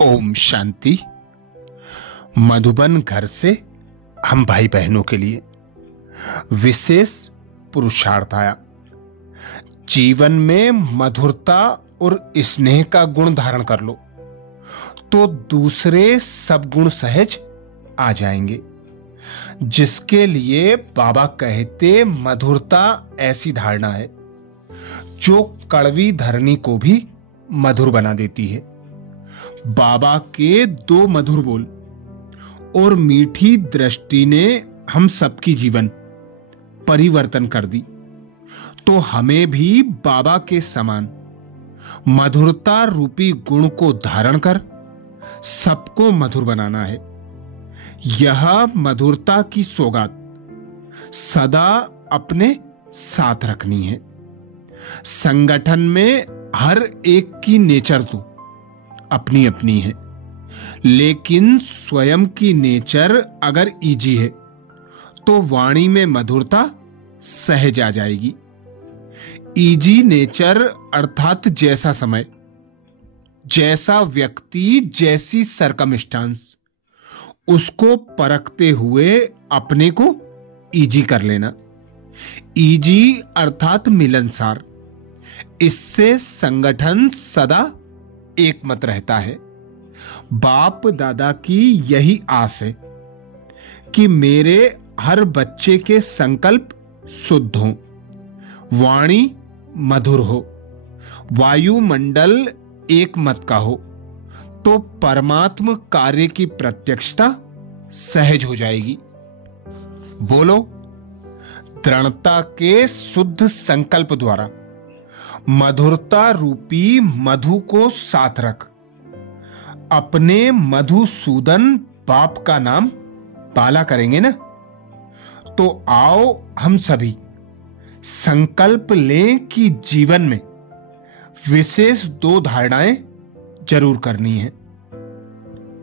ओम शांति। मधुबन घर से हम भाई बहनों के लिए विशेष पुरुषार्थ आया। जीवन में मधुरता और स्नेह का गुण धारण कर लो तो दूसरे सब गुण सहज आ जाएंगे। जिसके लिए बाबा कहते मधुरता ऐसी धारणा है जो कड़वी धरनी को भी मधुर बना देती है। बाबा के दो मधुर बोल और मीठी दृष्टि ने हम सबकी जीवन परिवर्तन कर दी, तो हमें भी बाबा के समान मधुरता रूपी गुण को धारण कर सबको मधुर बनाना है। यह मधुरता की सौगात सदा अपने साथ रखनी है। संगठन में हर एक की नेचर तो अपनी अपनी है, लेकिन स्वयं की नेचर अगर ईजी है तो वाणी में मधुरता सहज आ जाएगी। ईजी नेचर अर्थात जैसा समय, जैसा व्यक्ति, जैसी सरकमस्टांस, उसको परखते हुए अपने को ईजी कर लेना। ईजी अर्थात मिलनसार। इससे संगठन सदा एक मत रहता है। बाप दादा की यही आस है कि मेरे हर बच्चे के संकल्प शुद्ध हों, वाणी मधुर हो, वायुमंडल एक मत का हो, तो परमात्म कार्य की प्रत्यक्षता सहज हो जाएगी। बोलो, दृढ़ता के शुद्ध संकल्प द्वारा मधुरता रूपी मधु को साथ रख अपने मधुसूदन बाप का नाम पाला करेंगे ना। तो आओ हम सभी संकल्प लें कि जीवन में विशेष दो धारणाएं जरूर करनी है।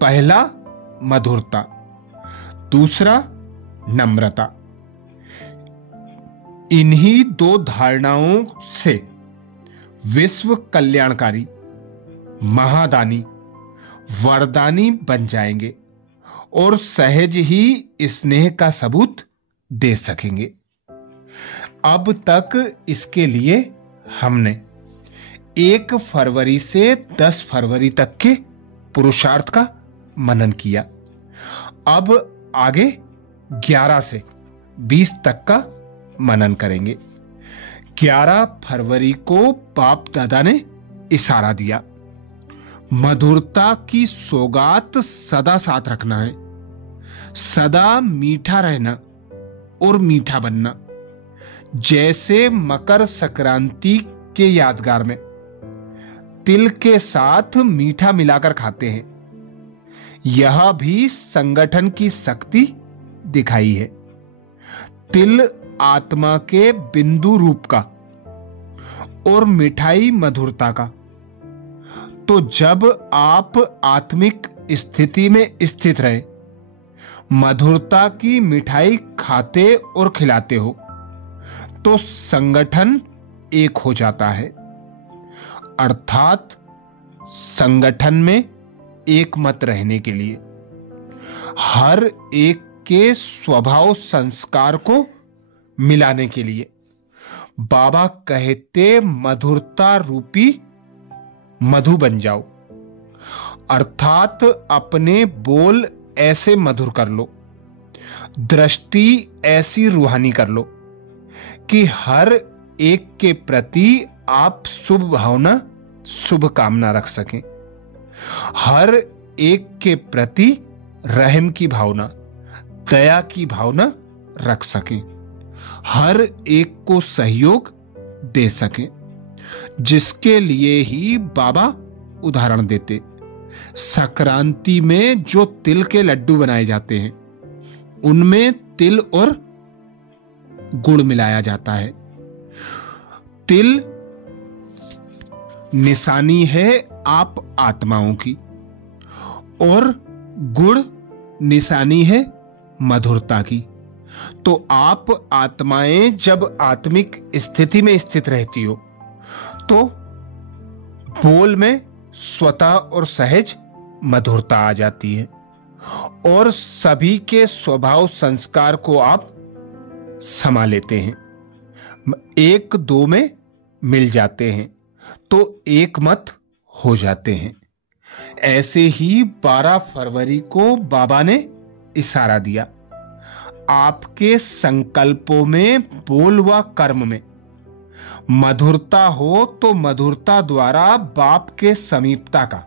पहला मधुरता, दूसरा नम्रता। इन्हीं दो धारणाओं से विश्व कल्याणकारी, महादानी, वरदानी बन जाएंगे और सहज ही स्नेह का सबूत दे सकेंगे। अब तक इसके लिए हमने 1 फरवरी से 10 फरवरी तक के पुरुषार्थ का मनन किया। अब आगे 11 से 20 तक का मनन करेंगे। 11 फरवरी को बाप दादा ने इशारा दिया, मधुरता की सौगात सदा साथ रखना है, सदा मीठा रहना और मीठा बनना। जैसे मकर संक्रांति के यादगार में तिल के साथ मीठा मिलाकर खाते हैं, यह भी संगठन की शक्ति दिखाई है। तिल आत्मा के बिंदु रूप का और मिठाई मधुरता का। तो जब आप आत्मिक स्थिति में स्थित रहे, मधुरता की मिठाई खाते और खिलाते हो, तो संगठन एक हो जाता है। अर्थात संगठन में एक मत रहने के लिए हर एक के स्वभाव संस्कार को मिलाने के लिए बाबा कहते मधुरता रूपी मधु बन जाओ। अर्थात अपने बोल ऐसे मधुर कर लो, दृष्टि ऐसी रूहानी कर लो कि हर एक के प्रति आप शुभ भावना, शुभ कामना रख सकें। हर एक के प्रति रहम की भावना, दया की भावना रख सकें। हर एक को सहयोग दे सकें। जिसके लिए ही बाबा उदाहरण देते, संक्रांति में जो तिल के लड्डू बनाए जाते हैं, उनमें तिल और गुड़ मिलाया जाता है। तिल निशानी है आप आत्माओं की और गुड़ निशानी है मधुरता की। तो आप आत्माएं जब आत्मिक स्थिति में स्थित रहती हो तो बोल में स्वतः और सहज मधुरता आ जाती है और सभी के स्वभाव संस्कार को आप समा लेते हैं, एक दो में मिल जाते हैं तो एक मत हो जाते हैं। ऐसे ही 12 फरवरी को बाबा ने इशारा दिया, आपके संकल्पों में, बोल व कर्म में मधुरता हो तो मधुरता द्वारा बाप के समीपता का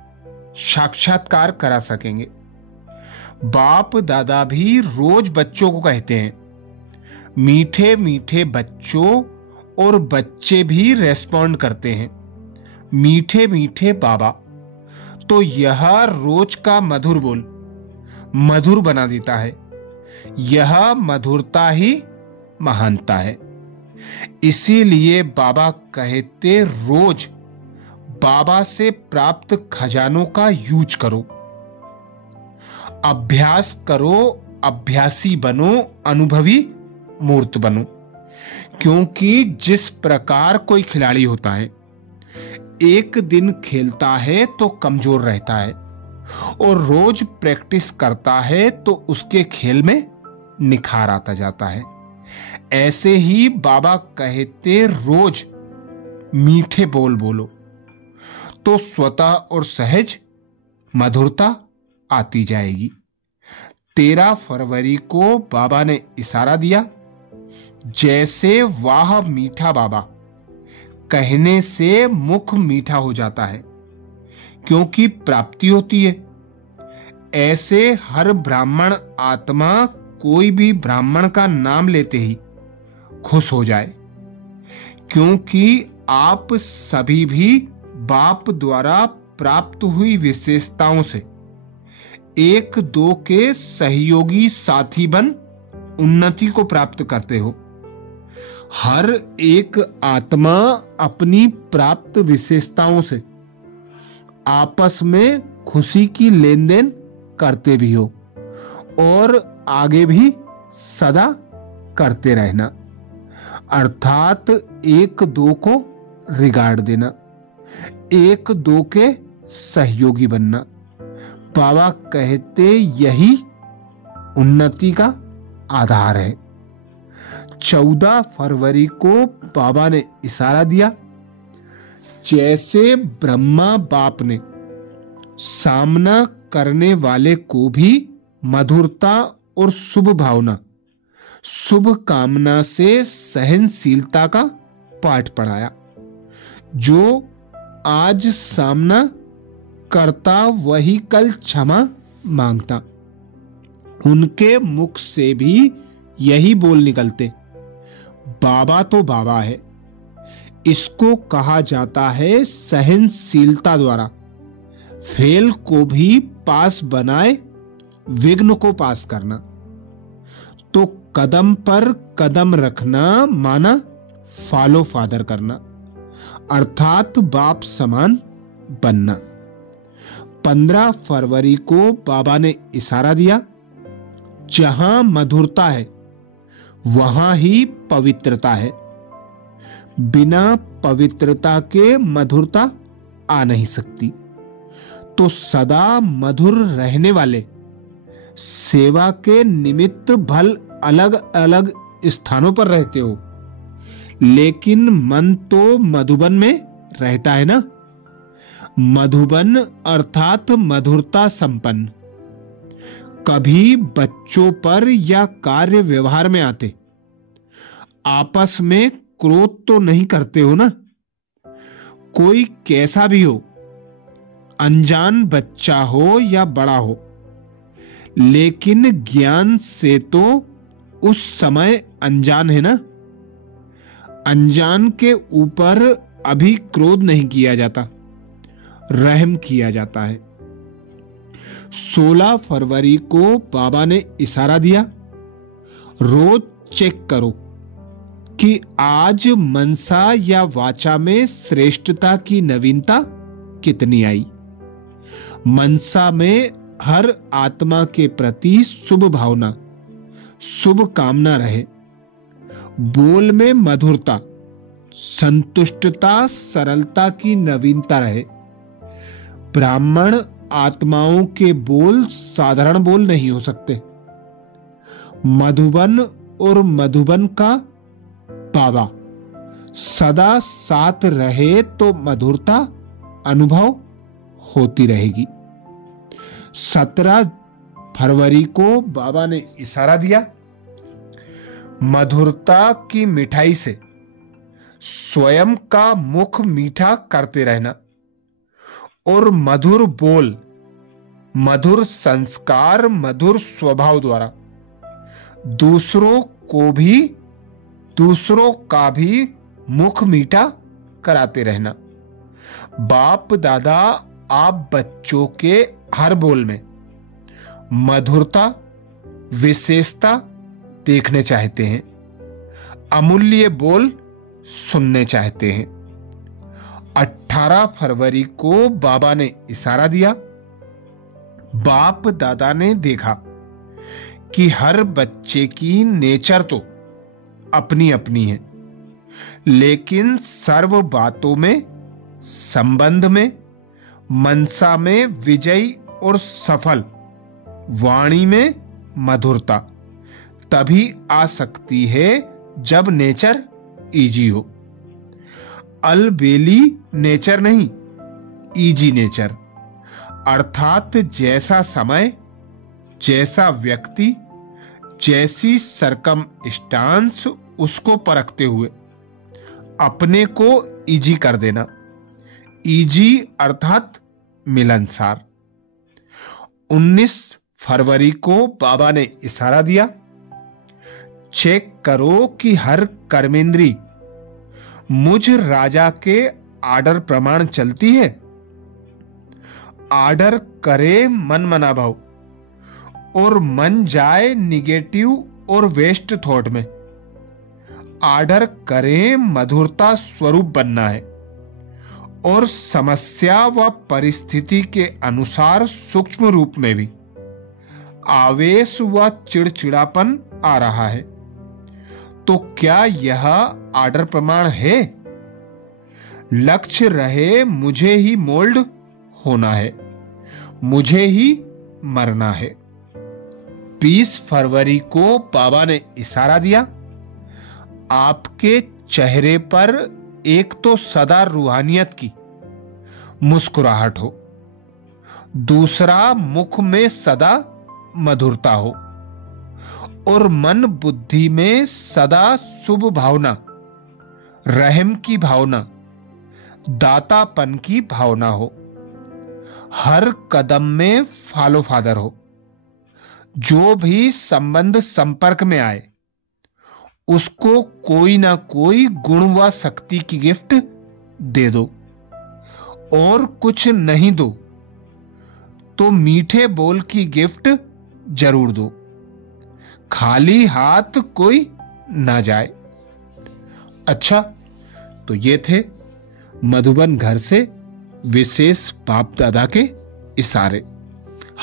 साक्षात्कार करा सकेंगे। बाप दादा भी रोज बच्चों को कहते हैं, मीठे मीठे बच्चों, और बच्चे भी रेस्पॉन्ड करते हैं, मीठे मीठे बाबा। तो यह रोज का मधुर बोल मधुर बना देता है। यह मधुरता ही महानता है। इसीलिए बाबा कहते, रोज बाबा से प्राप्त खजानों का यूज करो, अभ्यास करो, अभ्यासी बनो, अनुभवी मूर्त बनो। क्योंकि जिस प्रकार कोई खिलाड़ी होता है, एक दिन खेलता है तो कमजोर रहता है और रोज प्रैक्टिस करता है तो उसके खेल में निखार आता जाता है। ऐसे ही बाबा कहते, रोज मीठे बोल बोलो तो स्वतः और सहज मधुरता आती जाएगी। 13 फरवरी को बाबा ने इशारा दिया, जैसे वाह मीठा बाबा कहने से मुख मीठा हो जाता है क्योंकि प्राप्ति होती है, ऐसे हर ब्राह्मण आत्मा कोई भी ब्राह्मण का नाम लेते ही खुश हो जाए, क्योंकि आप सभी भी बाप द्वारा प्राप्त हुई विशेषताओं से एक दो के सहयोगी साथी बन उन्नति को प्राप्त करते हो। हर एक आत्मा अपनी प्राप्त विशेषताओं से आपस में खुशी की लेन देन करते भी हो और आगे भी सदा करते रहना, अर्थात एक दो को रिगार्ड देना, एक दो के सहयोगी बनना। बाबा कहते, यही उन्नति का आधार है। 14 फरवरी को बाबा ने इशारा दिया, जैसे ब्रह्मा बाप ने सामना करने वाले को भी मधुरता और शुभ भावना, शुभ कामना से सहनशीलता का पाठ पढ़ाया, जो आज सामना करता वही कल क्षमा मांगता। उनके मुख से भी यही बोल निकलते, बाबा तो बाबा है। इसको कहा जाता है सहनशीलता द्वारा फेल को भी पास बनाए, विघ्न को पास करना। तो कदम पर कदम रखना माना फॉलो फादर करना, अर्थात बाप समान बनना। 15 फरवरी को बाबा ने इशारा दिया, जहां मधुरता है वहां ही पवित्रता है। बिना पवित्रता के मधुरता आ नहीं सकती। तो सदा मधुर रहने वाले सेवा के निमित्त भल अलग अलग स्थानों पर रहते हो, लेकिन मन तो मधुबन में रहता है ना। मधुबन अर्थात मधुरता संपन्न। कभी बच्चों पर या कार्य व्यवहार में आते आपस में क्रोध तो नहीं करते हो ना। कोई कैसा भी हो, अनजान बच्चा हो या बड़ा हो, लेकिन ज्ञान से तो उस समय अनजान है ना। अनजान के ऊपर अभी क्रोध नहीं किया जाता, रहम किया जाता है। 16 फरवरी को बाबा ने इशारा दिया, रोज चेक करो कि आज मनसा या वाचा में श्रेष्ठता की नवीनता कितनी आई। मनसा में हर आत्मा के प्रति शुभ भावना, शुभ कामना रहे। बोल में मधुरता, संतुष्टता, सरलता की नवीनता रहे। ब्राह्मण आत्माओं के बोल साधारण बोल नहीं हो सकते। मधुबन और मधुबन का बाबा सदा साथ रहे तो मधुरता अनुभव होती रहेगी। 17 फरवरी को बाबा ने इशारा दिया, मधुरता की मिठाई से स्वयं का मुख मीठा करते रहना और मधुर बोल, मधुर संस्कार, मधुर स्वभाव द्वारा दूसरों का भी मुख मीठा कराते रहना। बाप दादा आप बच्चों के हर बोल में मधुरता, विशेषता देखने चाहते हैं, अमूल्य बोल सुनने चाहते हैं। 18 फरवरी को बाबा ने इशारा दिया, बाप दादा ने देखा कि हर बच्चे की नेचर तो अपनी अपनी है, लेकिन सर्व बातों में, संबंध में, मनसा में विजयी और सफल, वाणी में मधुरता तभी आ सकती है जब नेचर इजी हो। अलबेली नेचर नहीं, इजी नेचर, अर्थात जैसा समय, जैसा व्यक्ति, जैसी सरकमस्टांस उसको परखते हुए अपने को इजी कर देना। इजी अर्थात मिलनसार। 19 फरवरी को बाबा ने इशारा दिया, चेक करो कि हर कर्मेंद्री मुझ राजा के आर्डर प्रमाण चलती है। आर्डर करे मन मना भाव और मन जाए निगेटिव और वेस्ट थॉट में। आर्डर करें मधुरता स्वरूप बनना है और समस्या व परिस्थिति के अनुसार सूक्ष्म रूप में भी आवेश व चिड़चिड़ापन आ रहा है, तो क्या यह आर्डर प्रमाण है? लक्ष्य रहे मुझे ही मोल्ड होना है, मुझे ही मरना है। 20 फरवरी को बाबा ने इशारा दिया, आपके चेहरे पर एक तो सदा रूहानियत की मुस्कुराहट हो, दूसरा मुख में सदा मधुरता हो और मन बुद्धि में सदा शुभ भावना, रहम की भावना, दातापन की भावना हो। हर कदम में फॉलो फादर हो। जो भी संबंध संपर्क में आए उसको कोई ना कोई गुण व शक्ति की गिफ्ट दे दो, और कुछ नहीं दो तो मीठे बोल की गिफ्ट जरूर दो। खाली हाथ कोई ना जाए। अच्छा, तो ये थे मधुबन घर से विशेष बाप दादा के इशारे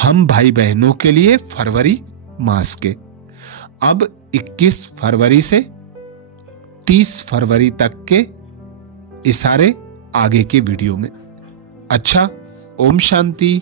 हम भाई बहनों के लिए फरवरी मास के। अब 21 फरवरी से 30 फरवरी तक के इशारे आगे के वीडियो में। अच्छा, ओम शांति।